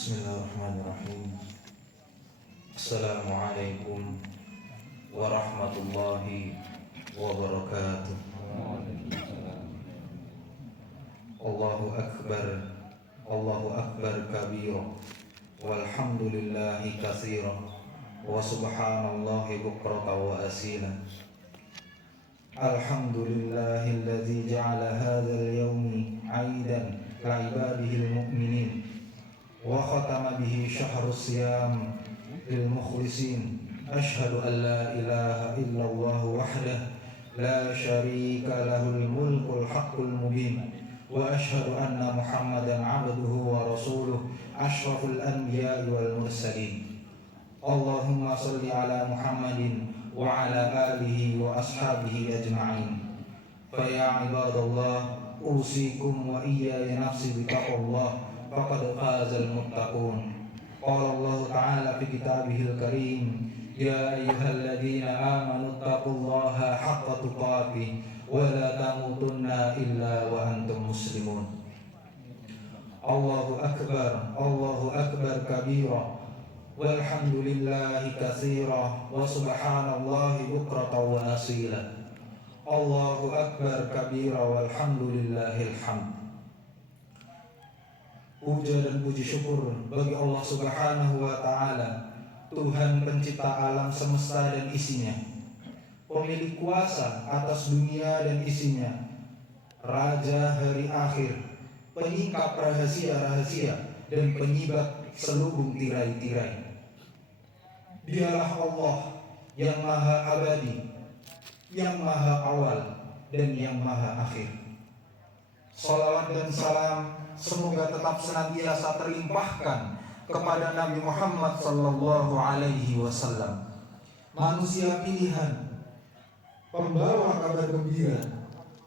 Bismillahirrahmanirrahim. Assalamualaikum warahmatullahi wabarakatuh. Allahu akbar, Allahu akbar kabira, walhamdulillahi katsira, wa subhanallahi bukratan wa asila. Alhamdulillahilladzi ja'ala hadzal yawmi 'aidan li'ibadihil mu'minin wa khatama bihi syahrus siyam lil mukhlisin. Asyhadu an la ilaha illallah wahdahu la syarika lahul mulkul haqqul mubin wa asyhadu anna Muhammadan 'abduhu wa rasuluh asyraful anbiya'i wal mursalin. Allahumma shalli ala Muhammadin wa ala alihi wa ashabihi ajma'in. Fa ya ibadallah, usikum wa iyaya nafsi bitaqwallah, faqad fazal muttaqun. Qala Allah ta'ala fi kitabihil karim, ya ayyuhalladzina amanu taqullaha haqqa tuqatih wa la tamutunna illa wa antum muslimun. Allahu akbar kabira, walhamdulillahi katsira, wa subhanallahi bukratan wa asila. Allahu akbar kabira, walhamdulillahil hamd. Puja dan puji syukur bagi Allah Subhanahu wa ta'ala, Tuhan pencipta alam semesta dan isinya, pemilik kuasa atas dunia dan isinya, Raja hari akhir, penyingkap rahasia-rahasia dan penyibak selubung tirai-tirai. Dialah Allah yang maha abadi, yang maha awal dan yang maha akhir. Salawat dan salam semoga tetap senantiasa terlimpahkan kepada Nabi Muhammad sallallahu alaihi wasallam, manusia pilihan, pembawa kabar gembira,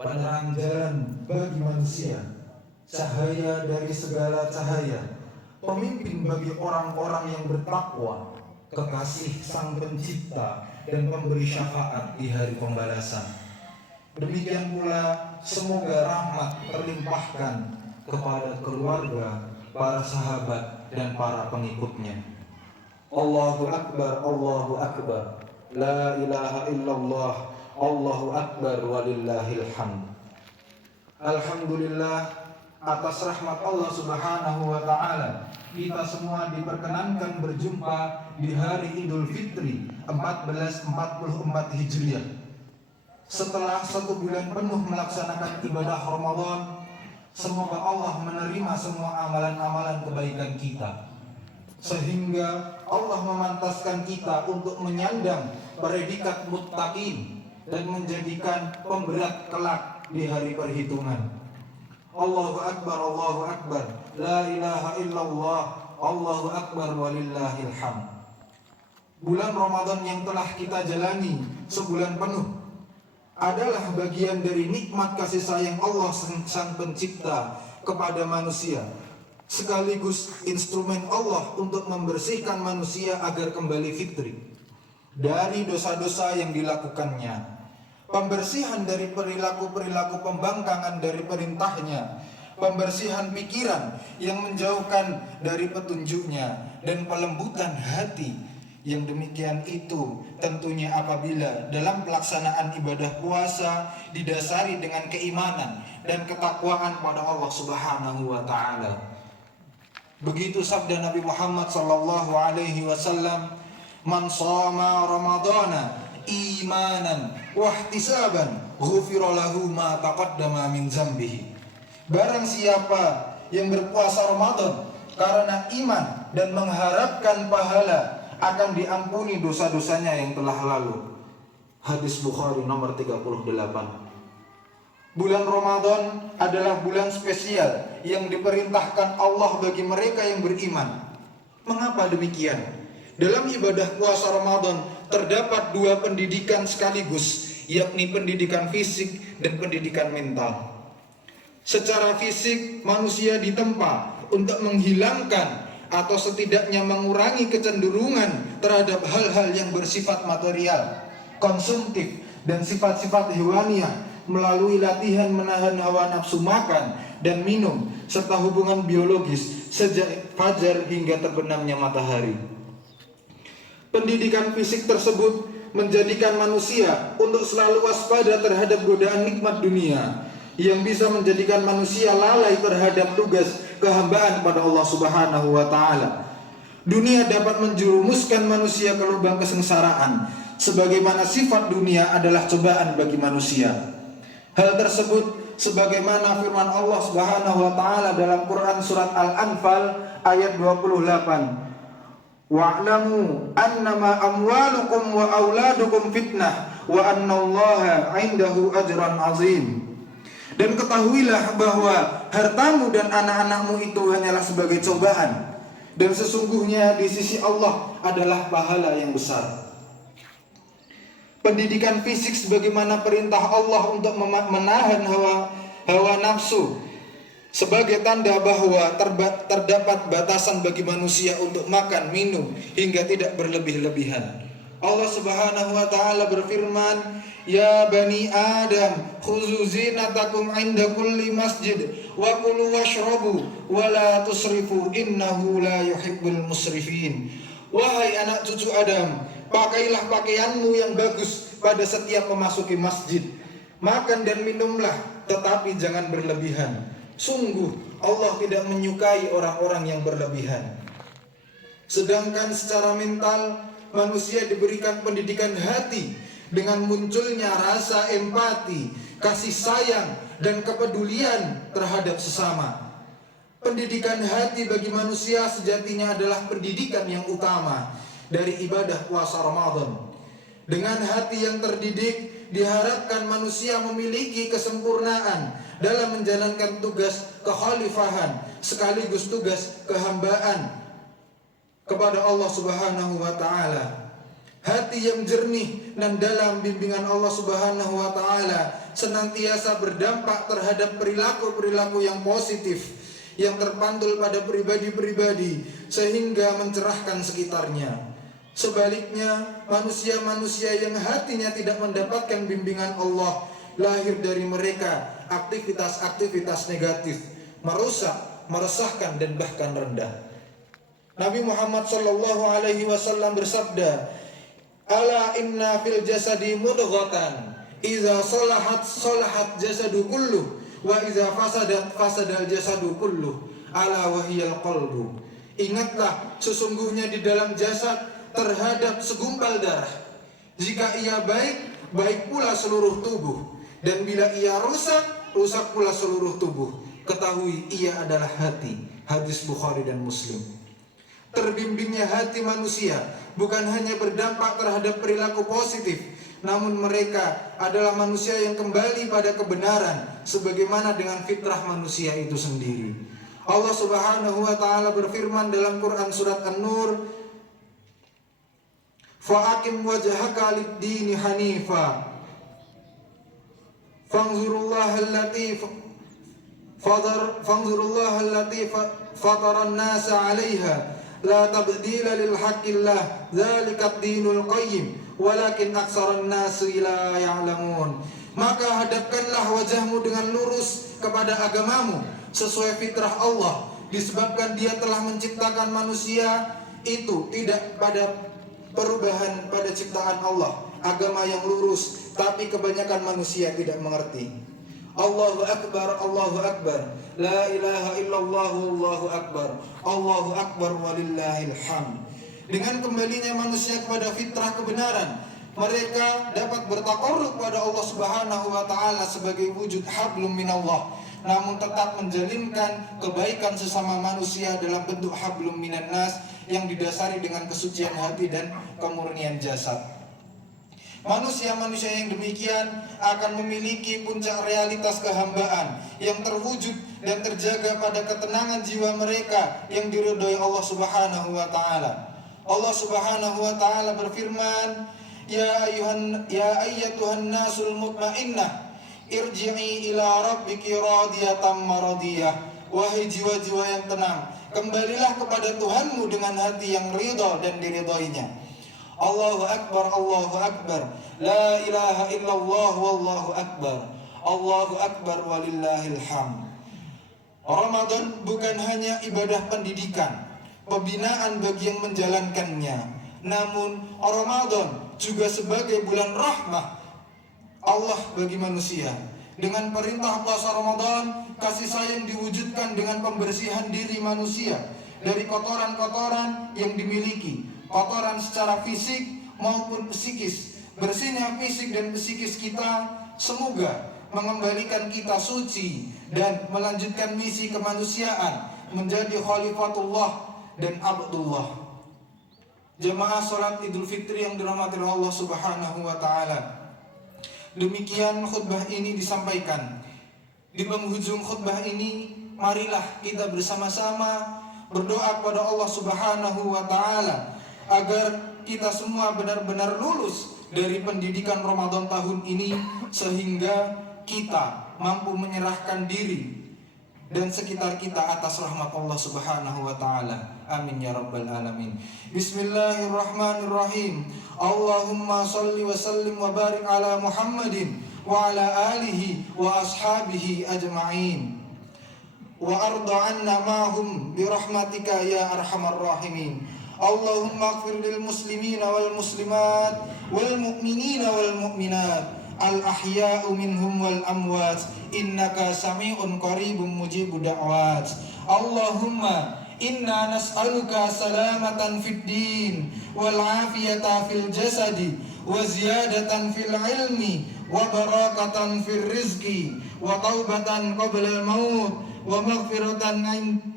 penerang jalan bagi manusia, cahaya dari segala cahaya, pemimpin bagi orang-orang yang bertakwa, kekasih Sang Pencipta dan pemberi syafaat di hari pembalasan. Demikian pula semoga rahmat terlimpahkan kepada keluarga, para sahabat dan para pengikutnya. Allahu akbar, Allahu akbar, la ilaha illallah, Allahu akbar walillahil hamd. Alhamdulillah, atas rahmat Allah Subhanahu wa ta'ala, kita semua diperkenankan berjumpa di hari Idul Fitri 1444 Hijriah. Setelah 1 bulan penuh melaksanakan ibadah Ramadan, semoga Allah menerima semua amalan-amalan kebaikan kita, sehingga Allah memantaskan kita untuk menyandang predikat muttaqin dan menjadikan pemberat kelak di hari perhitungan. Allahu akbar, la ilaha illallah, Allahu akbar walillahil hamd. Bulan Ramadan yang telah kita jalani sebulan penuh adalah bagian dari nikmat kasih sayang Allah Sang Pencipta kepada manusia, sekaligus instrumen Allah untuk membersihkan manusia agar kembali fitri dari dosa-dosa yang dilakukannya, pembersihan dari perilaku-perilaku pembangkangan dari perintahnya, pembersihan pikiran yang menjauhkan dari petunjuknya, dan pelembutan hati. Yang demikian itu tentunya apabila dalam pelaksanaan ibadah puasa didasari dengan keimanan dan ketakwaan pada Allah Subhanahu wa ta'ala. Begitu sabda Nabi Muhammad sallallahu alaihi wasallam, man shoma ramadhana imanan wa ihtisaban ghufira lahu ma taqaddama min dzambihi. Barang siapa yang berpuasa Ramadan karena iman dan mengharapkan pahala, akan diampuni dosa-dosanya yang telah lalu. Hadis Bukhari nomor 38. Bulan Ramadan adalah bulan spesial yang diperintahkan Allah bagi mereka yang beriman. Mengapa demikian? Dalam ibadah puasa Ramadan terdapat 2 pendidikan sekaligus, yakni pendidikan fisik dan pendidikan mental. Secara fisik, manusia ditempa untuk menghilangkan atau setidaknya mengurangi kecenderungan terhadap hal-hal yang bersifat material, konsumtif, dan sifat-sifat hewaniah melalui latihan menahan hawa nafsu makan, dan minum serta hubungan biologis sejak fajar hingga terbenamnya matahari. Pendidikan fisik tersebut menjadikan manusia untuk selalu waspada terhadap godaan nikmat dunia yang bisa menjadikan manusia lalai terhadap tugas kehambaan kepada Allah Subhanahu wa taala. Dunia dapat menjerumuskan manusia ke lubang kesengsaraan, sebagaimana sifat dunia adalah cobaan bagi manusia. Hal tersebut sebagaimana firman Allah Subhanahu wa taala dalam Quran surat Al-Anfal ayat 28. Wa'lamu annama amwalukum wa auladukum fitnah wa annallaha 'indahu ajran 'azim. Dan ketahuilah bahwa hartamu dan anak-anakmu itu hanyalah sebagai cobaan, dan sesungguhnya di sisi Allah adalah pahala yang besar. Pendidikan fisik sebagaimana perintah Allah untuk menahan hawa nafsu sebagai tanda bahwa terdapat batasan bagi manusia untuk makan, minum hingga tidak berlebih-lebihan. Allah Subhanahu wa taala berfirman, "Ya bani Adam, khuzu zinatakum 'inda kulli masjid wa kulu washrabu wa la tusrifu innahu la yuhibbul musrifin." Wahai anak cucu Adam, pakailah pakaianmu yang bagus pada setiap memasuki masjid. Makan dan minumlah, tetapi jangan berlebihan. Sungguh Allah tidak menyukai orang-orang yang berlebihan. Sedangkan secara mental, manusia diberikan pendidikan hati dengan munculnya rasa empati, kasih sayang, dan kepedulian terhadap sesama. Pendidikan hati bagi manusia sejatinya adalah pendidikan yang utama dari ibadah puasa Ramadan. Dengan hati yang terdidik, diharapkan manusia memiliki kesempurnaan dalam menjalankan tugas kekhalifahan sekaligus tugas kehambaan kepada Allah Subhanahu wa taala. Hati yang jernih dan dalam bimbingan Allah Subhanahu wa taala senantiasa berdampak terhadap perilaku-perilaku yang positif yang terpantul pada pribadi-pribadi sehingga mencerahkan sekitarnya. Sebaliknya, manusia-manusia yang hatinya tidak mendapatkan bimbingan Allah, lahir dari mereka aktivitas-aktivitas negatif, merusak, meresahkan, dan bahkan rendah. Nabi Muhammad SAW bersabda, "Ala inna fil jasadi mudghatan, idza salahat jasadu kulluh, wa idza fasadal jasadu kulluh, ala wahiyal qalbu." Ingatlah, sesungguhnya di dalam jasad terhadap segumpal darah. Jika ia baik, baik pula seluruh tubuh, dan bila ia rusak, rusak pula seluruh tubuh. Ketahui ia adalah hati. Hadis Bukhari dan Muslim. Terbimbingnya hati manusia bukan hanya berdampak terhadap perilaku positif, namun mereka adalah manusia yang kembali pada kebenaran sebagaimana dengan fitrah manusia itu sendiri. Allah Subhanahu wa taala berfirman dalam Quran surat An-Nur, "Fa'akim wajhaka lid-dini hanifa fanzurullaha allati fataran nasa 'alaiha la tabdila lil haqqillah dzalikat dinul qayyim walakin aksaran nasi la ya'lamun." Maka hadapkanlah wajahmu dengan lurus kepada agamamu sesuai fitrah Allah, disebabkan Dia telah menciptakan manusia itu tidak pada perubahan pada ciptaan Allah, agama yang lurus, tapi kebanyakan manusia tidak mengerti. Allahu Akbar, Allahu Akbar, la ilaha illallah, Allahu Akbar, Allahu Akbar walillahil hamd. Dengan kembalinya manusia kepada fitrah kebenaran, mereka dapat bertaqarrub pada Allah Subhanahu wa taala sebagai wujud hablum minallah, namun tetap menjalinkan kebaikan sesama manusia dalam bentuk hablum minan nas yang didasari dengan kesucian hati dan kemurnian jasad. Manusia-manusia yang demikian akan memiliki puncak realitas kehambaan yang terwujud dan terjaga pada ketenangan jiwa mereka yang diridhoi Allah Subhanahu wa taala. Allah Subhanahu wa taala berfirman, "Ya ayyatuhan nasul mutmainnah, irji'i ila rabbiki radiyatan maradiyah." Wahai jiwa-jiwa yang tenang, kembalilah kepada Tuhanmu dengan hati yang ridha dan diridhoinya. Allahu Akbar, Allahu Akbar, la ilaha illallah, wallahu akbar, Allahu Akbar walillahil hamd. Ramadan bukan hanya ibadah pendidikan, pembinaan bagi yang menjalankannya, namun Ramadan juga sebagai bulan rahmah Allah bagi manusia. Dengan perintah puasa Ramadan, kasih sayang diwujudkan dengan pembersihan diri manusia dari kotoran-kotoran yang dimiliki, kotoran secara fisik maupun psikis. Bersihnya fisik dan psikis kita semoga mengembalikan kita suci dan melanjutkan misi kemanusiaan menjadi khalifatullah dan abdullah. Jemaah salat Idul Fitri yang dirahmati Allah Subhanahu wa taala. Demikian khutbah ini disampaikan. Di penghujung khutbah ini, marilah kita bersama-sama berdoa kepada Allah Subhanahu wa taala agar kita semua benar-benar lulus dari pendidikan Ramadan tahun ini, sehingga kita mampu menyerahkan diri dan sekitar kita atas rahmat Allah Subhanahu wa taala. Amin ya rabbal alamin. Bismillahirrahmanirrahim. Allahumma salli wa sallim wa barik ala Muhammadin wa ala alihi wa ashabihi ajma'in. Wa arda anna ma'hum bi rahmatika ya arhamar rahimin. Allahumma ighfir lil muslimina wal muslimat wal mu'minina wal mu'minat al-ahya'u minhum wal amwat innaka sami'un qaribun mujibud da'wat. Allahumma inna nas'aluka salamatan fid din wal afiyata fil jasadi wa ziyadatan fil ilmi wa barakatan fil rizqi wa taubatan qabla al maut wa maghfiratan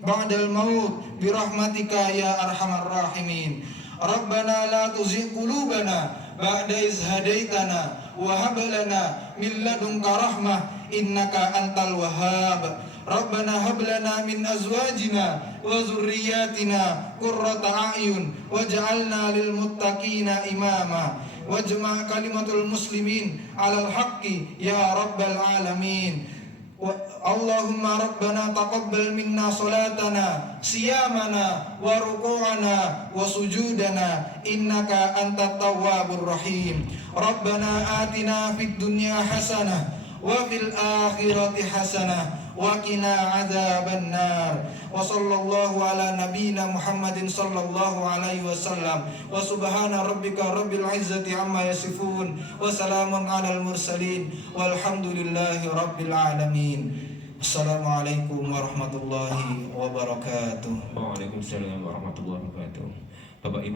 ba'da al maut bi rahmatika ya arhamar rahimin. Rabbana la tuzigh qulubana ba'da iz hadaitana wa hab lana min ladunka rahmah innaka antal wahhab. Rabbana hab lana min azwajina wa zurriyyatina qurrata a'yun waj'alna lil muttaqina imama wajma' kalimatul muslimin 'alal haqqi ya rabbal alamin. Allahumma rabbana taqabbal minna salatana siyamana wa ruku'ana wa sujudana innaka antat tawwabur rahim. Rabbana atina fid dunya hasanah wa fil akhirati hasanah wa qina adzaban nar. Wa sallallahu ala nabiyyina Muhammadin sallallahu alaihi wasallam. Wa subhana rabbika rabbil izzati amma yasifun wa salamun alal mursalin walhamdulillahi rabbil alamin. Assalamualaikum warahmatullahi wabarakatuh. Waalaikumsalam warahmatullahi wabarakatuh. Bapak Ibu